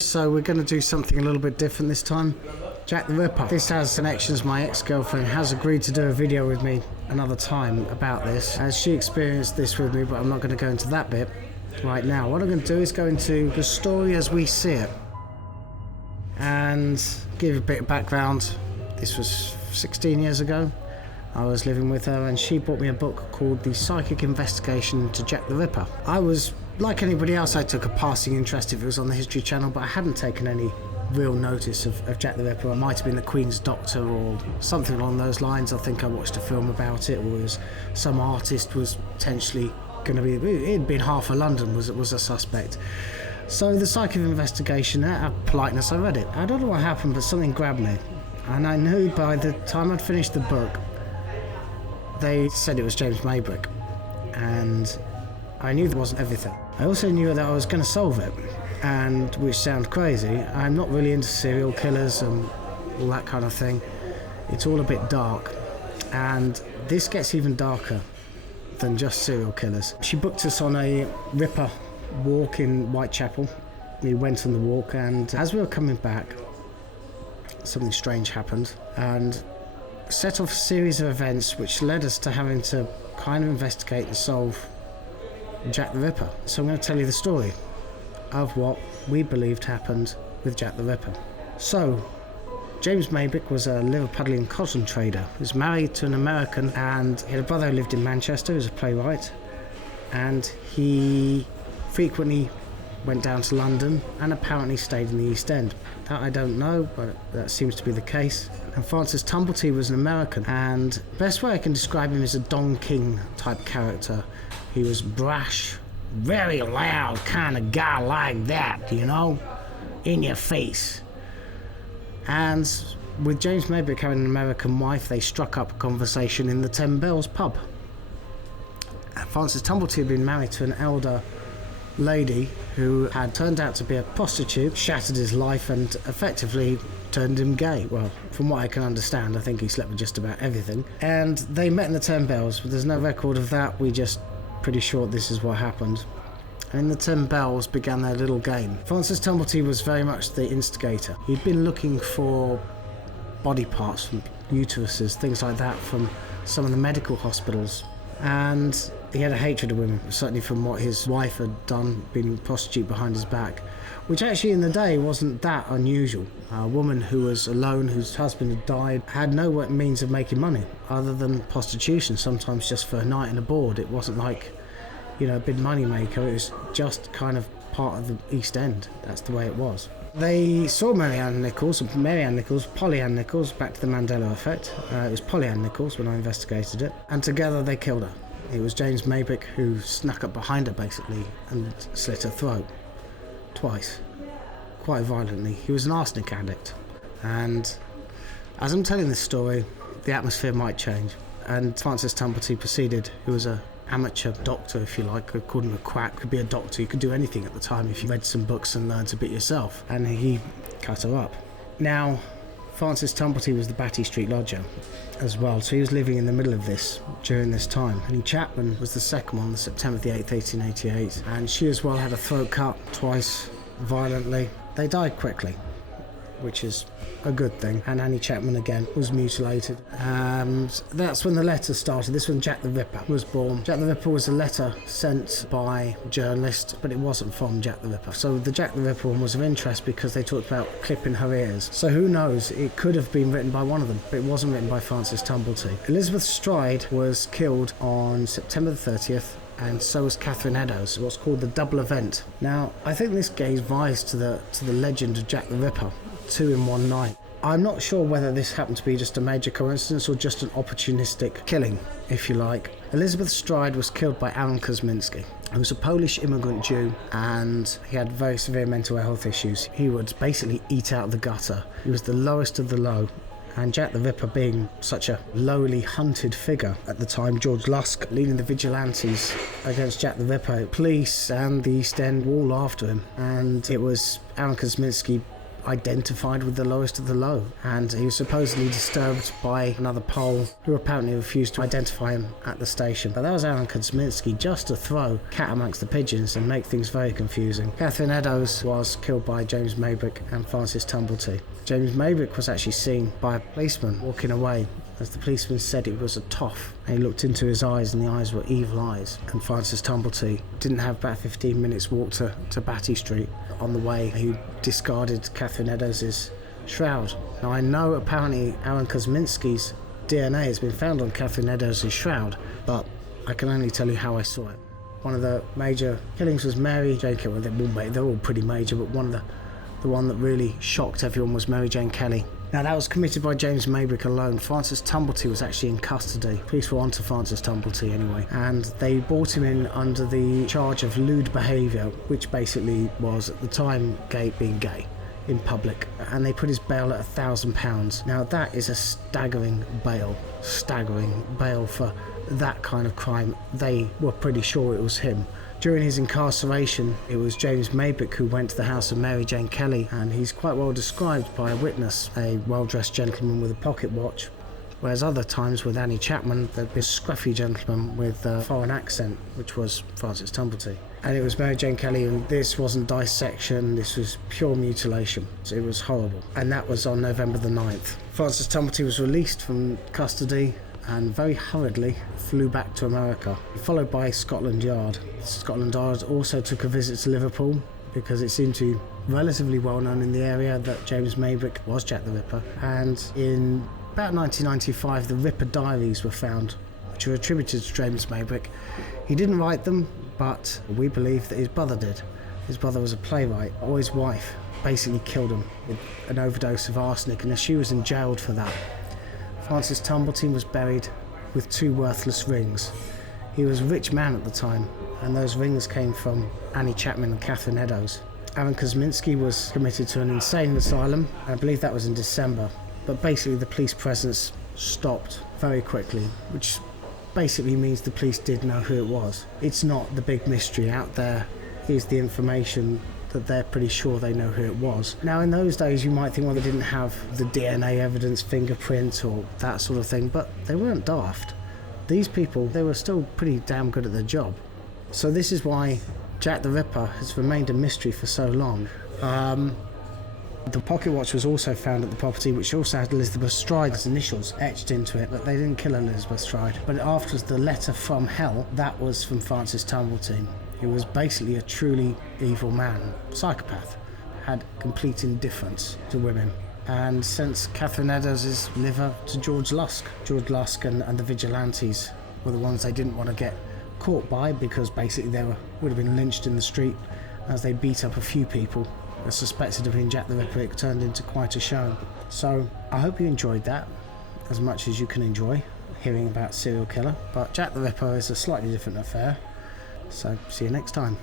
So we're going to do something a little bit different this time. Jack the Ripper. This has connections. My ex-girlfriend has agreed to do a video with me another time about this, as she experienced this with me, but I'm not going to go into that bit right now. What I'm going to do is go into the story as we see it and give a bit of background. This was 16 years ago. I was living with her and she bought me a book called The Psychic Investigation into Jack the Ripper. I was, like anybody else, I took a passing interest if it was on the History Channel, but I hadn't taken any real notice of Jack the Ripper. It might have been the Queen's Doctor or something along those lines. I think I watched a film about it, or it was some artist was potentially going to be, it'd been half of London was a suspect. So The Psychic Investigation, out of politeness, I read it. I don't know what happened, but something grabbed me. And I knew by the time I'd finished the book, they said it was James Maybrick. And I knew that wasn't everything. I also knew that I was going to solve it, and which sounds crazy. I'm not really into serial killers and all that kind of thing. It's all a bit dark, and this gets even darker than just serial killers. She booked us on a Ripper walk in Whitechapel. We went on the walk, and as we were coming back, something strange happened and set off a series of events which led us to having to kind of investigate and solve Jack the Ripper. So I'm going to tell you the story of what we believed happened with Jack the Ripper. So, James Maybrick was a Liverpudlian cotton trader. He was married to an American, and he had a brother who lived in Manchester, who was a playwright, and he frequently went down to London and apparently stayed in the East End. That I don't know, but that seems to be the case. And Francis Tumblety was an American, and the best way I can describe him is a Don King type character. He was brash, very loud kind of guy like that, you know, in your face. And with James Maybrick having an American wife, they struck up a conversation in the 10 Bells pub. Francis Tumblety had been married to an elder lady who had turned out to be a prostitute, shattered his life and effectively turned him gay. Well, from what I can understand, I think he slept with just about everything. And they met in the 10 Bells, but there's no record of that. We just pretty sure this is what happened. And in the 10 Bells began their little game. Francis Tumblety was very much the instigator. He'd been looking for body parts from uteruses, things like that, from some of the medical hospitals. And he had a hatred of women, certainly from what his wife had done, being a prostitute behind his back, which actually in the day wasn't that unusual. A woman who was alone, whose husband had died, had no means of making money other than prostitution, sometimes just for a night and a board. It wasn't like, you know, a big money maker. It was just kind of part of the East End. That's the way it was. They saw Polly Ann Nichols, back to the Mandela effect. It was Polly Ann Nichols when I investigated it, and together they killed her. It was James Maybrick who snuck up behind her basically and slit her throat twice, quite violently. He was an arsenic addict, and as I'm telling this story, the atmosphere might change. And Francis Tumblety proceeded, who was a amateur doctor, if you like, could call him a quack, could be a doctor, you could do anything at the time if you read some books and learned a bit yourself, and he cut her up. Now, Francis Tumblety was the Batty Street lodger as well, so he was living in the middle of this during this time. Annie Chapman was the second one, September the 8th, 1888, and she as well had a throat cut twice, violently. They died quickly, which is a good thing, and Annie Chapman again was mutilated. That's when the letter started. This when Jack the Ripper was born. Jack the Ripper was a letter sent by a journalist, but it wasn't from Jack the Ripper. So the Jack the Ripper one was of interest because they talked about clipping her ears. So who knows, it could have been written by one of them, but it wasn't written by Francis Tumblety. Elizabeth Stride was killed on September the 30th, and so was Catherine Eddowes, what's called the double event. Now, I think this gave rise to the legend of Jack the Ripper, 2 in one night. I'm not sure whether this happened to be just a major coincidence or just an opportunistic killing, if you like. Elizabeth Stride was killed by Aaron Kosminski, who was a Polish immigrant Jew, and he had very severe mental health issues. He would basically eat out of the gutter. He was the lowest of the low. And Jack the Ripper being such a lowly hunted figure at the time, George Lusk leading the vigilantes against Jack the Ripper, police and the East End were all after him, and it was Aaron Kosminski identified with the lowest of the low, and he was supposedly disturbed by another Pole who apparently refused to identify him at the station. But that was Aaron Kosminski, just to throw cat amongst the pigeons and make things very confusing. Catherine Eddowes was killed by James Maybrick and Francis Tumblety. James Maybrick was actually seen by a policeman walking away, as the policeman said it was a toff, and he looked into his eyes and the eyes were evil eyes. And Francis Tumblety didn't have about 15 minutes walk to Batty Street. On the way, he discarded Catherine Eddowes' shroud. Now, I know apparently Aaron Kosminski's DNA has been found on Catherine Eddowes' shroud, but I can only tell you how I saw it. One of the major killings was Mary Jane Kelly. They're all pretty major, but the one that really shocked everyone was Mary Jane Kelly. Now, that was committed by James Maybrick alone. Francis Tumblety was actually in custody. Police were onto Francis Tumblety anyway, and they brought him in under the charge of lewd behaviour, which basically was, at the time, being gay in public, and they put his bail at £1,000. Now, that is a staggering bail for that kind of crime. They were pretty sure it was him. During his incarceration, it was James Maybrick who went to the house of Mary Jane Kelly, and he's quite well described by a witness, a well-dressed gentleman with a pocket watch, whereas other times with Annie Chapman, there'd be a scruffy gentleman with a foreign accent, which was Francis Tumblety. And it was Mary Jane Kelly, and this wasn't dissection, this was pure mutilation. So it was horrible. And that was on November the 9th. Francis Tumblety was released from custody and very hurriedly flew back to America, followed by Scotland Yard. Scotland Yard also took a visit to Liverpool because it seemed to be relatively well known in the area that James Maybrick was Jack the Ripper. And in about 1995, the Ripper diaries were found, which were attributed to James Maybrick. He didn't write them, but we believe that his brother did. His brother was a playwright, or his wife basically killed him with an overdose of arsenic, and she was jailed for that. Francis Tumblety was buried with 2 worthless rings. He was a rich man at the time, and those rings came from Annie Chapman and Catherine Eddowes. Aaron Kosminski was committed to an insane asylum, and I believe that was in December. But basically the police presence stopped very quickly, which basically means the police did know who it was. It's not the big mystery out there. Here's the information that they're pretty sure they know who it was. Now, in those days, you might think, well, they didn't have the DNA evidence, fingerprints, or that sort of thing, but they weren't daft. These people, they were still pretty damn good at their job. So this is why Jack the Ripper has remained a mystery for so long. The pocket watch was also found at the property, which also had Elizabeth Stride's initials etched into it, but they didn't kill Elizabeth Stride. But afterwards, the letter from hell, that was from Francis Tumblety. He was basically a truly evil man, psychopath, had complete indifference to women. And since Catherine Eddowes' liver to George Lusk and the vigilantes were the ones they didn't want to get caught by, because basically they would have been lynched in the street as they beat up a few people suspected of being Jack the Ripper. It turned into quite a show. So I hope you enjoyed that as much as you can enjoy hearing about serial killer. But Jack the Ripper is a slightly different affair. So see you next time.